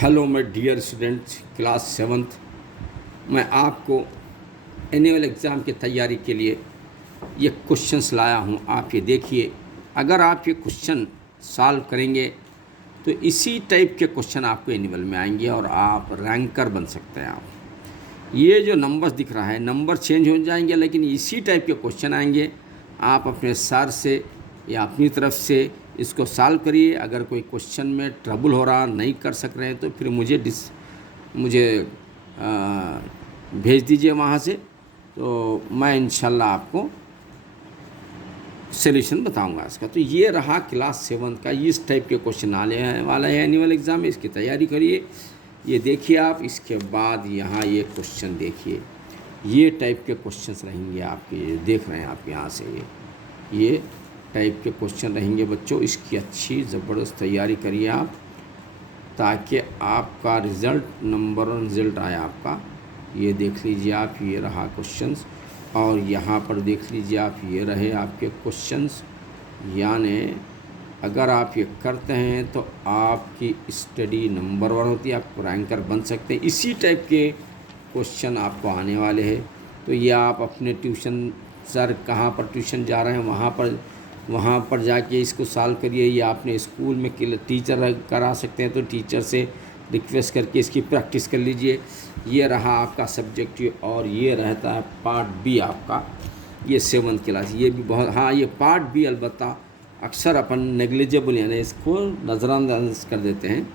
Hello my dear students class seventh. मैं आपको annual exam की तैयारी के लिए ये क्वेश्चंस लाया हूँ। आप ये देखिए, अगर आप ये क्वेश्चन सॉल्व करेंगे तो इसी टाइप के क्वेश्चन आपको एनुअल में आएंगे और आप रैंकर बन सकते हैं। आप ये जो नंबर्स दिख रहा है, नंबर चेंज हो जाएंगे लेकिन इसी टाइप के क्वेश्चन आएंगे। आप अपने सर से या अपनी तरफ से इसको सॉल्व करिए। अगर कोई क्वेश्चन में ट्रबल हो रहा, नहीं कर सक रहे हैं तो फिर मुझे भेज दीजिए वहाँ से, तो मैं इंशाल्लाह आपको सॉल्यूशन बताऊंगा इसका। तो ये रहा क्लास सेवन्थ का, इस टाइप के क्वेश्चन आने वाला है एनुअल एग्ज़ाम में। इसकी तैयारी करिए। ये देखिए आप, इसके बाद यहाँ ये क्वेश्चन देखिए, ये टाइप के क्वेश्चंस रहेंगे आपके। ये देख रहे हैं आप यहाँ से, ये टाइप के क्वेश्चन रहेंगे बच्चों। इसकी अच्छी ज़बरदस्त तैयारी करिए आप, ताकि आपका रिज़ल्ट नंबर 1 रिज़ल्ट आए आपका। ये देख लीजिए आप, ये रहा क्वेश्चंस, और यहाँ पर देख लीजिए आप, ये रहे आपके क्वेश्चंस। यानी अगर आप ये करते हैं तो आपकी स्टडी नंबर 1 होती है, आप रैंकर बन सकते हैं। इसी टाइप के क्वेश्चन आपको आने वाले हैं। तो ये आप अपने ट्यूशन, सर कहाँ पर ट्यूशन जा रहे हैं वहाँ पर जाके इसको सॉल्व करिए, या अपने स्कूल में टीचर करा सकते हैं तो टीचर से रिक्वेस्ट करके इसकी प्रैक्टिस कर लीजिए। ये रहा आपका सब्जेक्ट, और ये रहता है पार्ट बी आपका, ये 7th क्लास। ये भी बहुत, हाँ ये पार्ट बी अलबत्ता अक्सर अपन नेग्लिजिबल यानी इसको नज़रअंदाज कर देते हैं,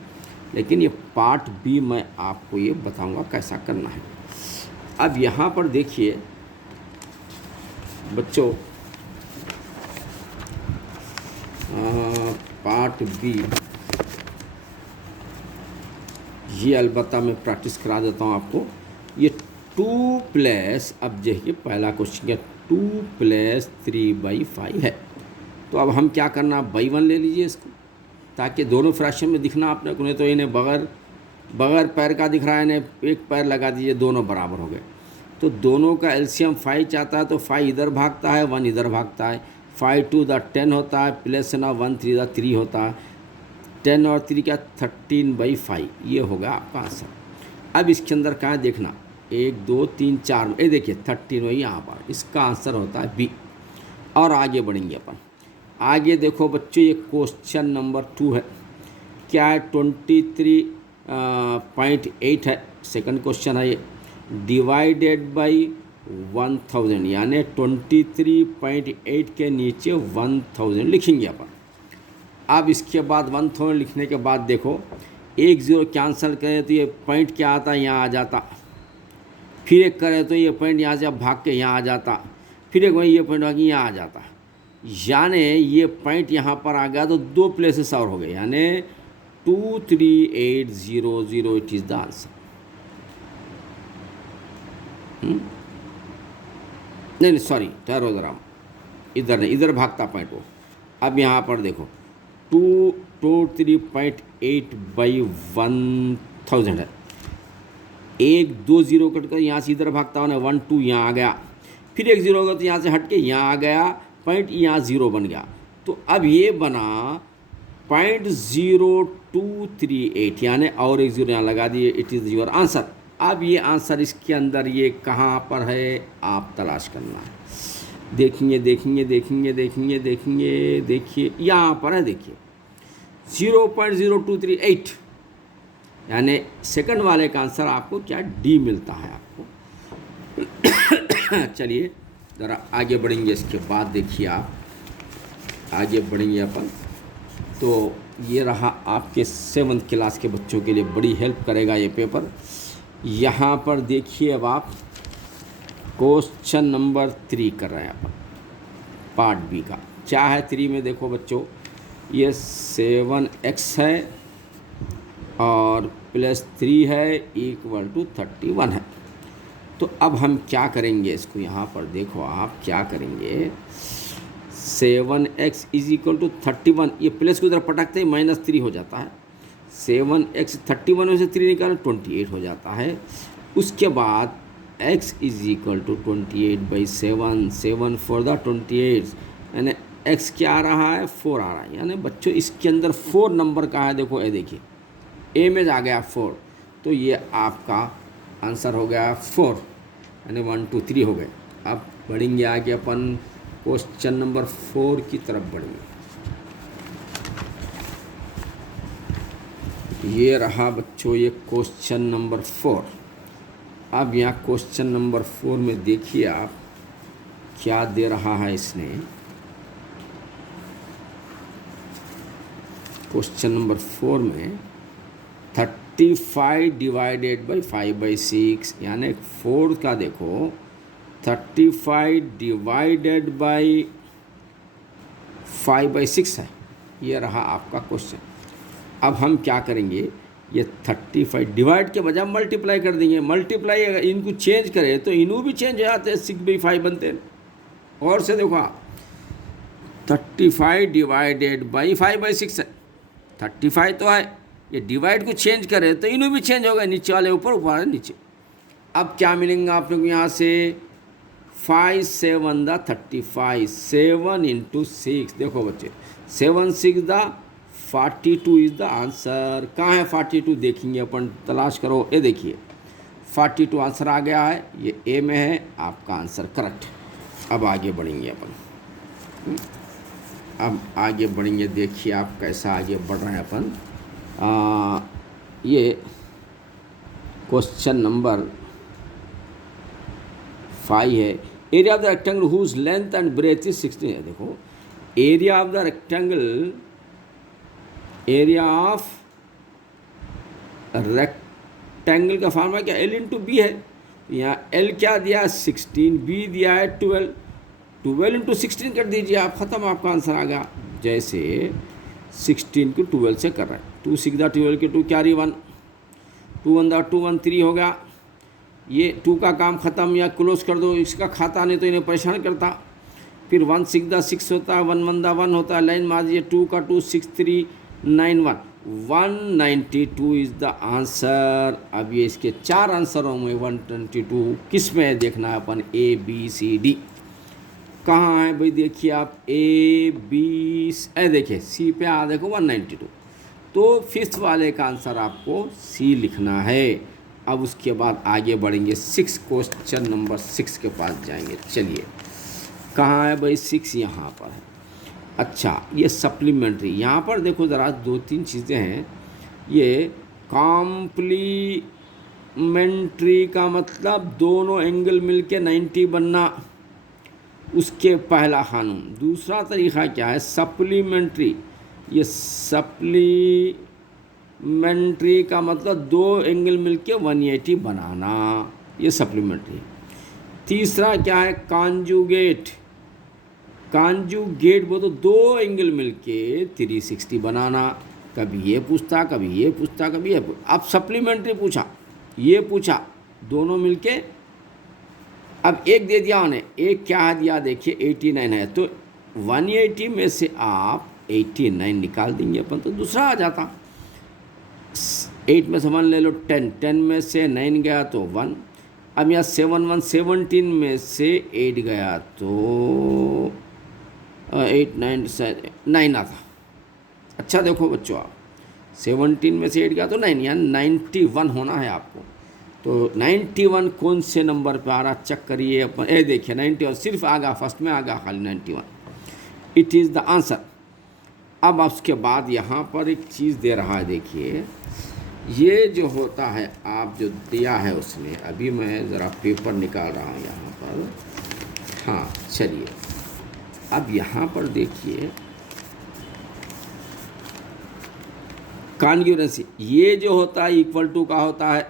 लेकिन ये पार्ट बी मैं आपको ये बताऊंगा कैसा करना है। अब यहाँ पर देखिए बच्चों, पार्ट बी ये अलबत्ता मैं प्रैक्टिस करा देता हूँ आपको। ये 2 प्लस, अब देखिए पहला क्वेश्चन क्या, 2 + 3/5 है। तो अब हम क्या करना, बाई 1 ले लीजिए इसको, ताकि दोनों फ्रैक्शन में दिखना आपने को। नहीं तो इन्हें बगैर पैर का दिख रहा है, इन्हें एक पैर लगा दीजिए, दोनों बराबर हो गए। तो दोनों का एलसीएम 5 चाहता है, तो 5 इधर भागता है, 1 इधर भागता है। 5 2 × 10 होता है, प्लस ना 1 3 × 3 होता है। 10 और 3 क्या, 13/5। ये होगा आपका आंसर। अब इसके अंदर कहाँ देखना, 1 2 3 4, ये देखिए 13 वही यहाँ पर, इसका आंसर होता है बी। और आगे बढ़ेंगे अपन। आगे देखो बच्चों, ये क्वेश्चन नंबर 2 है। क्या है, 23.8 है, सेकंड क्वेश्चन है ये। डिवाइडेड बाई 1000, यानी 23.8 के नीचे 1000 लिखेंगे अपन। अब इसके बाद 1000 लिखने के बाद देखो, 1 0 कैंसिल करें तो ये पॉइंट क्या आता है, यहाँ आ जाता। फिर एक करें तो ये पॉइंट यहाँ से भाग के यहाँ आ जाता। फिर एक वही ये पॉइंट भाग के यहाँ आ जाता। यानी ये पॉइंट यहाँ पर आ गया तो 2 प्लेसेस और हो गए, यानी 23800 इट इज़ द आंसर। नहीं सॉरी, ठहरो ज़रा, इधर नहीं, इधर भागता पॉइंट वो। अब यहाँ पर देखो 23.8/1000 है। 1 2 0 कट कर यहाँ से इधर भागता हो ना, 1 2 यहाँ आ गया। फिर 1 0 होगा तो यहाँ से हट के यहाँ आ गया, पॉइंट यहाँ 0 बन गया। तो अब ये बना 0.0238, यानी और 1 0 यहाँ लगा दिए, इट इज़ योर आंसर। अब ये आंसर इसके अंदर ये कहाँ पर है, आप तलाश करना है। देखेंगे देखिए यहाँ पर है, देखिए 0.0238, यानी सेकंड वाले का आंसर आपको क्या, डी मिलता है आपको। चलिए ज़रा आगे बढ़ेंगे। इसके बाद देखिए आप, आगे बढ़ेंगे अपन। तो ये रहा आपके 7th क्लास के बच्चों के लिए, बड़ी हेल्प करेगा ये पेपर। यहाँ पर देखिए, अब आप क्वेश्चन नंबर 3 कर रहे हैं अपन, पार्ट बी का। क्या है 3 में, देखो बच्चों, ये 7x है और +3 है = 31 है। तो अब हम क्या करेंगे इसको, यहाँ पर देखो आप क्या करेंगे, 7x = 31, ये प्लस को उधर पटकते ही -3 हो जाता है। 7x 31 में से 3 निकालो 28 हो जाता है। उसके बाद x = 28/7, 7 4 द 28, यानी x क्या आ रहा है, 4 आ रहा है। यानी बच्चों इसके अंदर 4 नंबर का है, देखो ये देखिए ए में आ गया 4, तो ये आपका आंसर हो गया 4, यानी 1 2 3 हो गए। अब बढ़ेंगे आगे अपन क्वेश्चन नंबर 4 की तरफ बढ़ेंगे। ये रहा बच्चों ये क्वेश्चन नंबर 4। अब यहाँ क्वेश्चन नंबर 4 में देखिए आप क्या दे रहा है इसने। क्वेश्चन नंबर 4 में 35 डिवाइडेड बाई 5/6, यानी 4 का देखो 35 डिवाइडेड बाई 5/6 है। ये रहा आपका क्वेश्चन। अब हम क्या करेंगे, ये 35 डिवाइड के बजाय मल्टीप्लाई कर देंगे। मल्टीप्लाई अगर इनको चेंज करें तो इन्हों भी चेंज हो जाते हैं, 6/5 बनते हैं। और से देखो आप 35 डिवाइडेड बाई 5/6 है, 35 तो है, ये डिवाइड को चेंज करें तो इन्हों भी चेंज होगा, नीचे वाले ऊपर, ऊपर वाले नीचे। अब क्या मिलेंगे आप लोग यहाँ से 5 7 दा 35, 7 × 6, देखो बच्चे 7 6 दा 42 इज़ द आंसर। कहाँ है 42 देखेंगे अपन, तलाश करो। ये देखिए 42 आंसर आ गया है, ये ए में है, आपका आंसर करेक्ट। अब आगे बढ़ेंगे अपन, अब आगे बढ़ेंगे, देखिए आप कैसा आगे बढ़ रहे हैं अपन। ये क्वेश्चन नंबर 5 है। Area of the rectangle whose length and breadth is 16 है। देखो area of the rectangle, area of rectangle का फार्मूला क्या, L × B है। यहाँ L क्या दिया है 16, B दिया है 12, 12 × 16 कर दीजिए आप, ख़त्म, आपका आंसर आ गया। जैसे 16 को 12 से कर रहे हैं, 2 6 दा 12 के 2 कैरी 1, 2 1 दा 2 1 3 हो गया। ये 2 का काम ख़त्म, या क्लोज कर दो, इसका खाता नहीं तो इन्हें परेशान करता। फिर 1 6 दा 6 होता है, 1 1 दा 1 होता है, लाइन मार दीजिए, 2 का 2 6 3 9 1, 192 इज़ द आंसर। अब ये इसके 4 आंसरों में 122 किस में देखना है अपन, A B C D। कहाँ है भाई, देखिए आप A B, देखिए C पे आ, देखो 192, तो 5th वाले का आंसर आपको C लिखना है। अब उसके बाद आगे बढ़ेंगे 6, क्वेश्चन नंबर 6 के पास जाएंगे। चलिए कहाँ है भाई 6, यहाँ पर है। अच्छा ये सप्लीमेंट्री, यहाँ पर देखो ज़रा 2-3 चीज़ें हैं। ये कॉम्प्लीमेंट्री का मतलब दोनों एंगल मिलके 90 बनना, उसके पहला कानून। दूसरा तरीक़ा क्या है, सप्लीमेंट्री। ये सप्लीमेंट्री का मतलब 2 एंगल मिलके 180 बनाना, ये सप्लीमेंट्री। तीसरा क्या है, कॉन्जुगेट। कॉन्जुगेट वो तो 2 एंगल मिलके 360 बनाना। कभी ये पूछता, कभी ये पूछता, कभी ये अब सप्लीमेंट्री पूछा, ये पूछा, दोनों मिलके। अब एक दे दिया उन्हें, एक क्या दिया देखिए 89 है, तो 180 में से आप 89 निकाल देंगे अपन, तो दूसरा आ जाता। 8 में से 1 ले लो, 10, 10 में से 9 गया तो 1। अब यहाँ 7 1 17 में से 8 गया तो 8 9 9 आता। अच्छा देखो बच्चों, आप 17 में से 8 गया तो 9, यानी 91 होना है आपको। तो 91 कौन से नंबर पे आ रहा, चेक करिए अपन। ये देखिए 91 सिर्फ आ गया, फर्स्ट में आ गया खाली 91, इट इज़ द आंसर। अब उसके बाद यहाँ पर एक चीज़ दे रहा है, देखिए ये जो होता है, आप जो दिया है उसमें, अभी मैं ज़रा पेपर निकाल रहा हूँ यहाँ पर। हाँ चलिए, अब यहाँ पर देखिए कॉन्ग्रुएंसी, ये जो होता है इक्वल टू का होता है,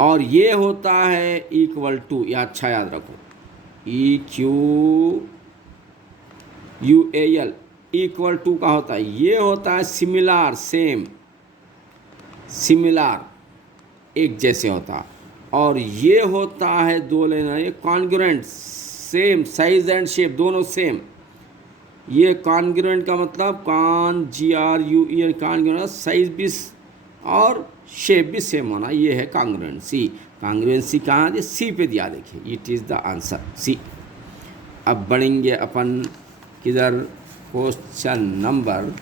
और ये होता है इक्वल टू, या अच्छा याद रखो, EQUAL इक्वल टू का होता है। ये होता है सिमिलर, सेम, सिमिलर, एक जैसे होता है। और ये होता है 2 लेना, ये congruent, same size and shape दोनों सेम। ये कॉन्ग्रुएंट का मतलब GRUE, कॉन्ग्रुएंट, साइज भी और शेप भी सेम होना, ये है कॉन्ग्रुएंसी। कॉन्ग्रुएंसी कहाँ है, सी पे दिया, देखिए it is the answer C. अब बढ़ेंगे अपन किधर, क्वेश्चन नंबर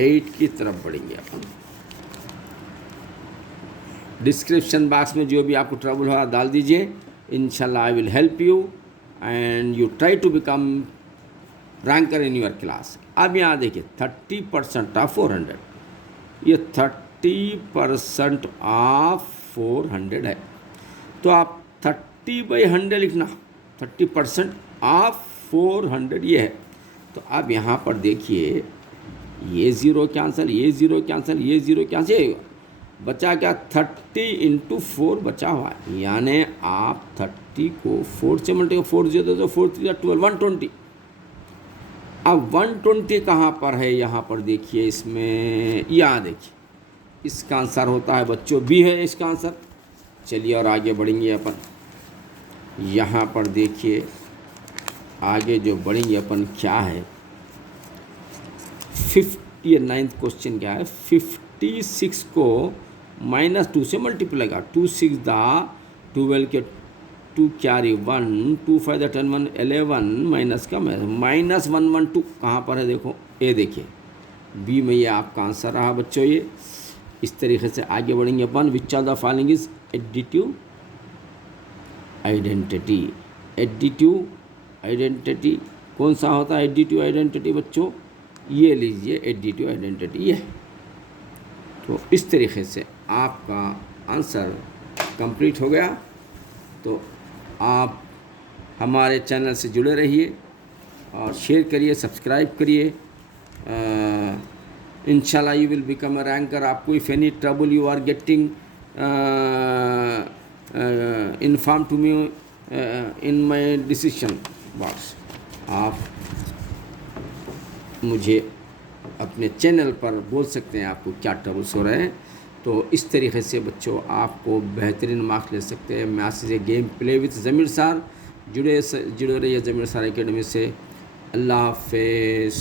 8 की तरफ बढ़ेंगे अपन। डिस्क्रिप्शन बॉक्स में जो भी आपको ट्रबल हो रहा डाल दीजिए, इंशाल्लाह I will help you and you try to become ranker in your class. अब यहाँ देखिए 30% ऑफ 400, ये 30% ऑफ 400 है, तो आप 30/100 लिखना, 30% ऑफ 400 ये है। तो अब यहाँ पर देखिए ये ज़ीरो कैंसिल, ये ज़ीरो कैंसिल, ये ज़ीरो कैंसिल, बचा क्या 30 × 4 बचा हुआ है, यानी आप 30 को 4 से मल्टीप्लाई, 4 0 तो 4 3 12, 120। अब 120 कहाँ पर है, यहाँ पर देखिए, इसमें यहाँ देखिए इसका आंसर होता है बच्चों बी है इसका आंसर। चलिए और आगे बढ़ेंगे अपन, यहाँ पर देखिए आगे जो बढ़ेंगे अपन क्या है, 9th क्वेश्चन क्या है, 56 को -2 से मल्टीप्लाई का, 2 6 दा 12 के 2 कैरी 1, 2 5 दा 10 1 11 माइनस का -112 कहाँ पर है, देखो ए देखिए बी में, ये आपका आंसर रहा बच्चों। ये इस तरीके से आगे बढ़ेंगे अपन। Which of the following is additive identity, additive identity कौन सा होता है एडिटिव आइडेंटिटी बच्चों, ये लीजिए एडिटिव आइडेंटिटी ये। तो इस तरीके से आपका आंसर कंप्लीट हो गया। तो आप हमारे चैनल से जुड़े रहिए और शेयर करिए, सब्सक्राइब करिए। इंशाल्लाह you will become a ranker. आपको if any trouble you are getting inform to me in my decision box. आप मुझे अपने चैनल पर बोल सकते हैं आपको क्या ट्रबल्स हो रहे हैं। तो इस तरीके से बच्चों आपको बेहतरीन मार्क्स ले सकते हैं। Message game play with Zamir sir, जुड़े रहिए ज़मीर सर एकेडमी से। अल्लाह हाफ़िज़।